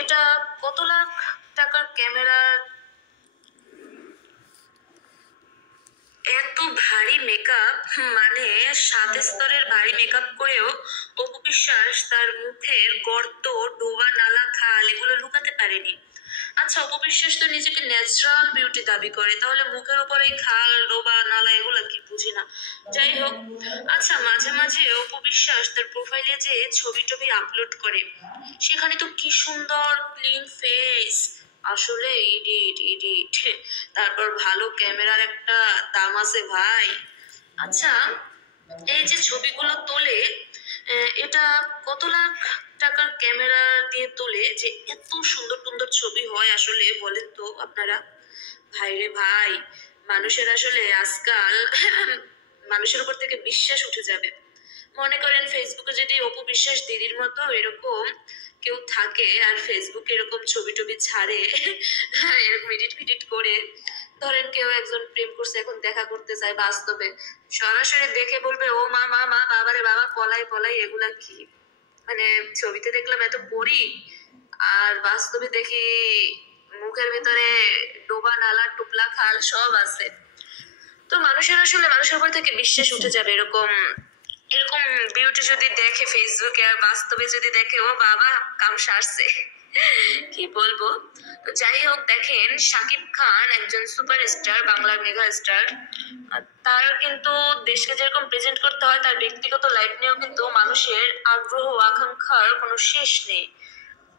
এটা কত লাখ টাকার ক্যামেরা, এত ভারী মেকআপ, মানে 7 স্তরের ভারী মেকআপ করেও অপু বিশ্বাস তার মুখের গর্ত, ডোবা, নালা, খাল এগুলো লুকাতে পারেনি। আচ্ছা, অপু বিশ্বাস তো নিজেকে ন্যাচারাল বিউটি দাবি করে, তাহলে মুখের উপর এই খাল, ডোবা, নালা এগুলো কি, বুঝি না। যাই হোক, আচ্ছা, মাঝে মাঝে অপু বিশ্বাস তার প্রোফাইলে যে ছবি টবি আপলোড করে, সেখানে তো কি সুন্দর ক্লিন ফেস, আসলে ইডিট ইডিট। তারপর ভালো ক্যামেরার একটা দাম আছে ভাই। আচ্ছা, এই যে ছবিগুলো তোলে, এটা কত লাখ টাকার ক্যামেরা দিয়ে তোলে যে এত সুন্দর সুন্দর ছবি হয়, আসলে বলেন তো আপনারা। ভাই রে ভাই, মানুষের আসলে আজকাল মানুষের উপর থেকে বিশ্বাস উঠে যাবে। মনে করেন ফেসবুকে যদি অপু বিশ্বাস দিদির মতো এরকম কেউ থাকে আর ফেসবুকে এরকম ছবি টবি ছাড়ে, এরকম এডিট ফিডিট করে, ধরেন কেউ একজন প্রেম করছে, এখন দেখা করতে চায় বাস্তবে, সরাসরি দেখে বলবে ও মা মা মা, বাবারে বাবা, পলাই পলাই, এগুলা কি? মানে ছবিতে দেখলাম এত পরি, আর বাস্তবে দেখি মুখের ভিতরে ডোবা, নালা, টুপলা, খাল সব আছে। তো মানুষের আসলে মানুষের উপর থেকে বিশ্বাস উঠে যাবে এরকম এরকম বিউটি যদি দেখে ফেসবুকে, আর বাস্তবে যদি দেখে ও বাবা, কাম সারছে। কি বলবো। তো যাই হোক, দেখেন শাকিব খান একজন সুপারস্টার, বাংলার মেগা স্টার। তার কিন্তু দেশকে যেরকম প্রেজেন্ট করতে হয়, তার ব্যক্তিগত লাইফ নিয়েও কিন্তু মানুষের আগ্রহ আকাঙ্ক্ষার কোনো শেষ নেই।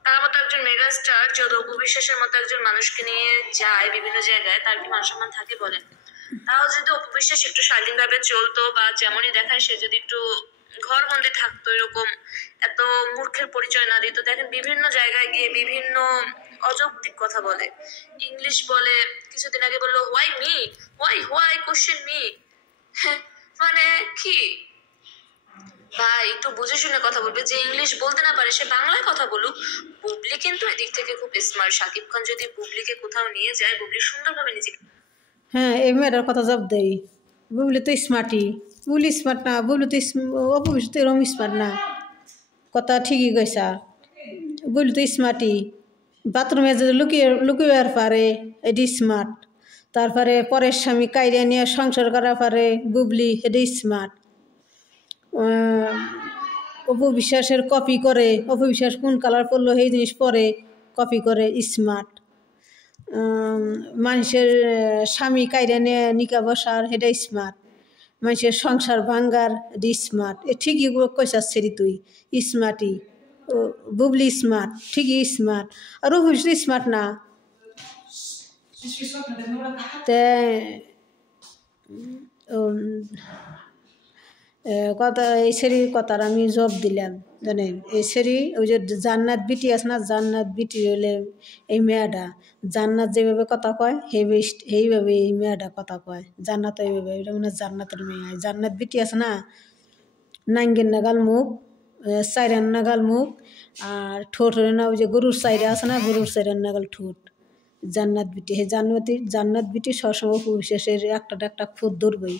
তার মতো একজন মেগা স্টার যদি অপু বিশ্বাসের মতো একজন মানুষকে নিয়ে যায় বিভিন্ন জায়গায়, তার কি মান সম্মান থাকে বলেন? তাও যদি অপু বিশ্বাস একটু স্বাধীন ভাবে চলতো, বা যেমনই দেখায় সে যদি একটু ঘরবন্দি থাকতো, এরকম এত মূর্খের পরিচয় না দিত। দেখেন বিভিন্ন জায়গায় গিয়ে বিভিন্ন অযৌক্তিক কথা বলে, ইংলিশ বলে, কিছুদিন আগে বললো why me, why why question me. মানে কি ভাই, একটু বুঝে শুনে কথা বলবে। যে ইংলিশ বলতে না পারে সে বাংলায় কথা বলুক। বুবলি কিন্তু এদিক থেকে খুব স্মার্ট। শাকিব খান যদি বুবলিকে কোথাও নিয়ে যায়, বুবলি সুন্দরভাবে নিজেকে, হ্যাঁ, এই মেয়েটার কথা জব দেই। বুবলি তো স্মার্টই, বুবলি স্মার্ট না, বুবলি তো অপু বিশ্বাস তো এরকম স্মার্ট না। কথা ঠিকই কইসা, বুবলি তো স্মার্টই। বাথরুমে যে লুকিয়ে পারে, এটি স্মার্ট। তারপরে পরের স্বামী কাইরে নিয়ে সংসার করা পারে বুবলি, এটি স্মার্ট। অপু বিশ্বাসের কপি করে, অপু বিশ্বাস কোন কালার পরলো সেই জিনিস পরে কপি করে, স্মার্ট। মানুষের স্বামী কাইরে নিয়ে নিকা বসার, এটা স্মার্ট। মানুষের সংসার ভাঙ্গার, এটা স্মার্ট। এ ঠিকই কইসাস ছেড়ি, তুই স্মার্টই। বুবলি স্মার্ট, ঠিকই স্মার্ট। আর অপু বিশ্বাস স্মার্ট না। তে কথা, এই সেরির কথার আমি জব দিলাম, জানেন। এই সেরি ওই যে জান্নাত বিটি আছে না, জান্নাত বিটি হলে এই মেয়েটা, জান্নাত যেভাবে কথা কয় সেইভাবে এই মেয়েটা কথা কয়। জান্নাত এইভাবে, এটা মানে জান্নাতের মেয়ে। জান্নাত বিটি আছে না, নাঙ্গের নাগাল মুখ, সাইরান নাগাল মুখ, আর ঠোঁট না ওই যে গরুর সাইরা আছে না, গরুর সাইরান নাগাল ঠোঁট। জান্নাত বিটি, সেই জান্নাত বিটি সবসময় অপু বিশ্বাসের একটা খুদ ধরবই।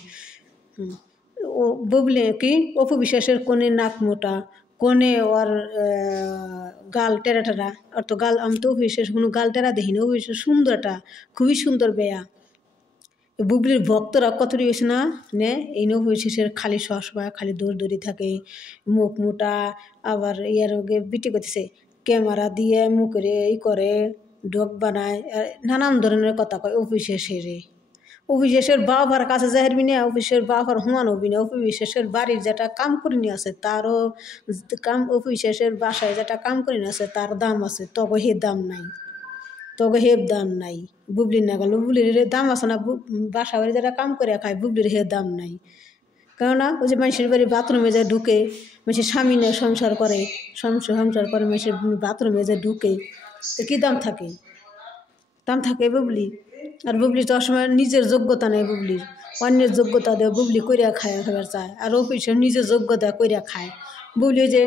ও বুবলি কি অপু বিশ্বাসের কোণে নাক মোটা, কোণে ওর গাল টেরা টেরা। আর তো গাল, আমি তো অপু বিশ্বাস কোনো গাল টেরা দেখিনি। অপু বিশ্বাস সুন্দর, একটা খুবই সুন্দর বেয়া। বুবলির ভক্তরা কত রয়েছে না, নে এই অপু বিশ্বাসের খালি সবসময় খালি দৌড় থাকে, মুখ মোটা। আবার ইয়ার বিটি করতেছে, ক্যামেরা দিয়ে মুখের ই করে, ঢোক বানায়, নানান ধরনের কথা কয় অপু বিশ্বাসের। অপু বিশ্বাসের বাবার কাছে যাইবি না, অপু বিশ্বাসের বাবার হুমান হবি না। অপু বিশ্বাসের বাড়ির যেটা কাম করে নিয়ে আছে, তারও কাম, অপু বিশ্বাসের বাসায় যেটা কাম করে নিয়ে আছে তার দাম আছে, তবে হে দাম নাই, তবে হে দাম নাই। বুবলির না গেল, বুবলির দাম আছে না, বাসা বাড়ি যেটা কাম করে খায়, বুবলির হে দাম নাই। কেননা ওই যে মানুষের বাড়ি বাথরুমে যে ঢুকে, মানুষের স্বামী নিয়ে সংসার করে, সংসার করে মানুষের বাথরুমে যে ঢুকে, তো কী দাম থাকে? দাম থাকে বুবলি। আর বুবলি তো সময় নিজের যোগ্যতা নেই বুবলির, অন্যের যোগ্যতা দেয় বুবলি কইরা খায়, খাবার চায়। আর অপু বিশ্বাস নিজের যোগ্যতা কইরা খায়। বুবলি যে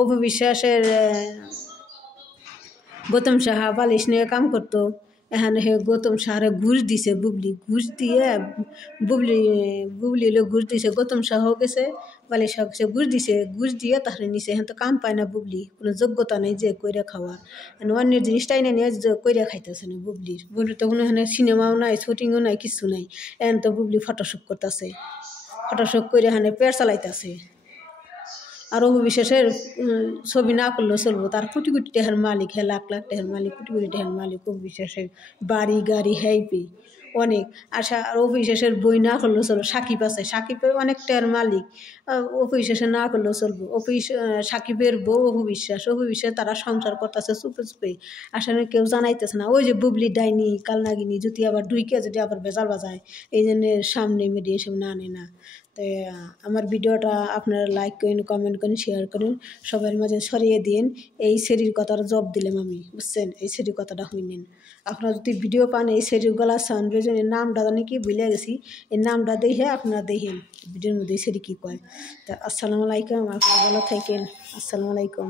অপু বিশ্বাসের গৌতম সাহা বালিশ নিয়ে কাম করতো, এখানে হে গৌতম শাহরে ঘুষ দিছে বুবলি, ঘুষ দিয়ে বুবলি বুবলি হলে ঘুষ দিছে, গৌতম শাহ গেছে বালি শাহ গেছে, ঘুষ দিয়ে তাহলে নিছে। এখন তো কাম পায় না বুবলি, কোনো যোগ্যতা নেই যে কইরা খাওয়ার। অন্যের জিনিসটাই না নিয়ে কইরা খাইতেছে না বুবলির তো কোনো এখানে সিনেমাও নাই, শুটিংও নাই, কিছু নাই। এখন তো বুবলি ফটোশ্যুট করতেছে, ফটোশ্যুট করে এখানে পেট চালাইতেছে। আর অপু বিশ্বাসের ছবি না করলেও চলবো, তার কোটি কোটি টাকার মালিক, হ্যাঁ লাখ লাখ টাকার মালিক, কোটি কোটি টাকার মালিক অপু বিশ্বাসের, বাড়ি গাড়ি হ্যাইপি অনেক। আর অপু বিশ্বাসের বই না করলেও চলবো। সাকিব আছে, সাকিবের অনেক টাকার মালিক, অপু বিশ্বাসের না করলেও চলবো। সাকিবের বউ অপু বিশ্বাস তারা সংসার করতেছে চুপে চুপে, আসলে কেউ জানাইতেছে না। ওই যে বুবলি ডাইনি কালনাগিনী যদি আবার ঢুইকে যদি আবার বেজাল বাজায়, এই জন্য সামনে মিডিয়া এসব না আনে না। তো আমার ভিডিওটা আপনারা লাইক করেন, কমেন্ট করেন, শেয়ার করেন, সবার মাঝে ছড়িয়ে দিন। এই সেরির কথাটা জব দিলাম আমি, বুঝছেন? এই সেরির কথাটা শুনেন। আপনারা যদি ভিডিও পান এই সেরির গলা সাউন্ড এর নামটা জানি কি ভুলে গেছি, এই নামটা দেখে আপনারা দেখেন ভিডিওর মধ্যে এই সেরি কী কয়। তা আসসালামু আলাইকুম, আপনারা ভালো থাকেন। আসসালামু আলাইকুম।